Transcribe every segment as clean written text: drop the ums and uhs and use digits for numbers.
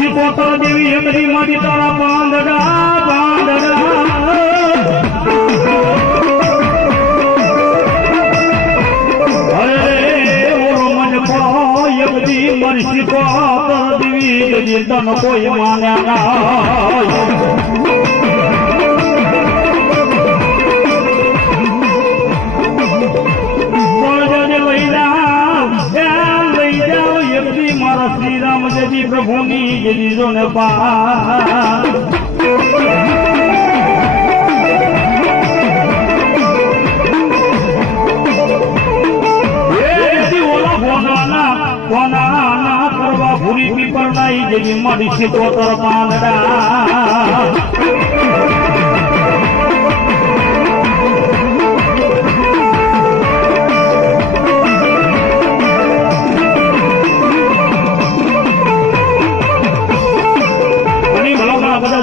શીખોતર દેવી એમની મારી તારા પાંદડા મારી શીખોતર દેવી તન કોઈ માન્યા મારા શ્રી રામદેવી પ્રભુની જરીજો ને કોના કરવા ભૂરી પીપળનાઈ જેવી મારી શીખોતર પાંદડા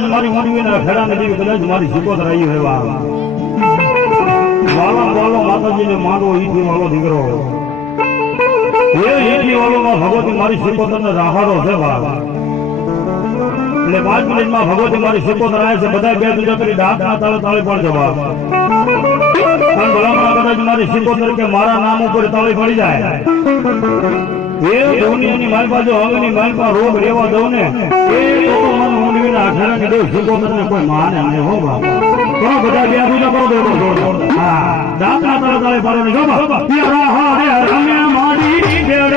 મારી મોટી ખેડા નદી કદાચ મારી શીખોતર આવી હોય વાલા વાલો માતાજીને માંડવો ઈથી વાળો દીકરો ઈથી વાળો ભગવતી મારી શીખોતર ને રાહાડો છે એટલે 5 મિનિટમાં ભગવતી મારી શીખોતર આવે છે બધા બે બીજા કરી દાંત ના તાળે તાળે પણ જવાબ પણ ભલામણ કદાચ મારી શીખોતર કે મારા નામ ઉપર તાળી પડી જાય એ દુનિયાની મારી બાજુ અંગની મારી પાસે રોગ રેવા દઉં ને એ લોકો મન ઊંડવીને આખરા કે દઉં શીખોતર ને કોઈ માને અમને હો બાબા તો બધા બે બીજા કરો દો હા દાંત ના તાળે તાળે પડે ને જો બાબા રમે મારી